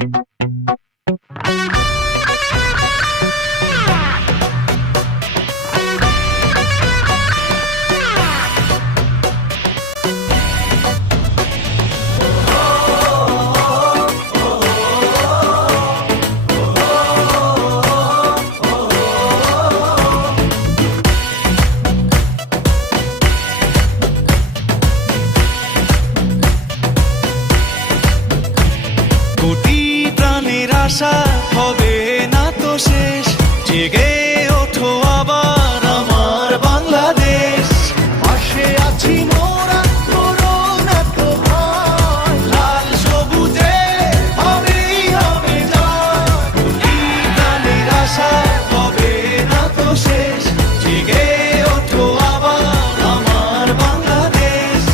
কোটি প্রাণের আশা হবে না তো শেষ, জেগে ওঠো আবার আমার বাংলাদেশ। পাশে আছি মোরা, করো না তো ভয়, লাল সবুজে হবেই হবে জয়। কোটি প্রাণের আশা হবে না তো শেষ, জেগে ওঠো আবার আমার বাংলাদেশ।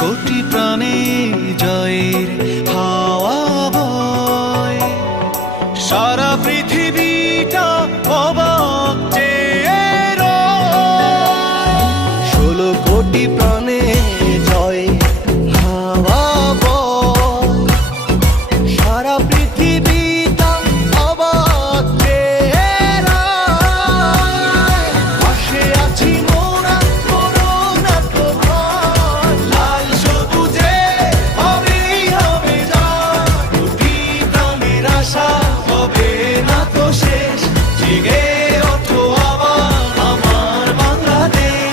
কোটি প্রাণে জয়ের হাওয়া বয়, সারা পৃথিবীটা অবাক চেয়ে রয়। 16 কোটি প্রাণে জয় হাওয়া বয়, সারা পৃথিবীটা অবাক চেয়ে রয়। পাশে আছি মোরা, করো না তো ভয়, লাল সবুজে হবেই হবে জয়। কোটি প্রাণের আশা হবে না তো শেষ, জেগে ওঠো আবার আমার বাংলাদেশ।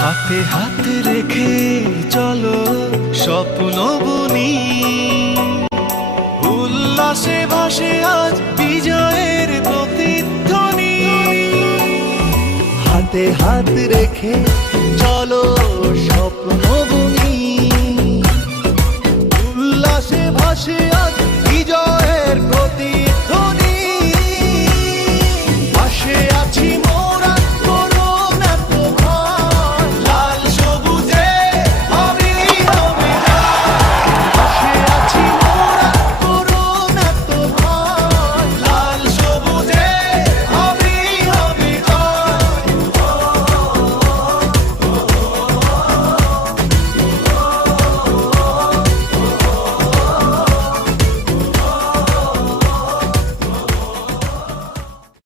হাতে হাতে রেখে চলো স্বপ্ন বুনি, উল্লাসে ভাসে আজ বিজয়ের প্রতিধ্বনি। হাতে হাত রেখে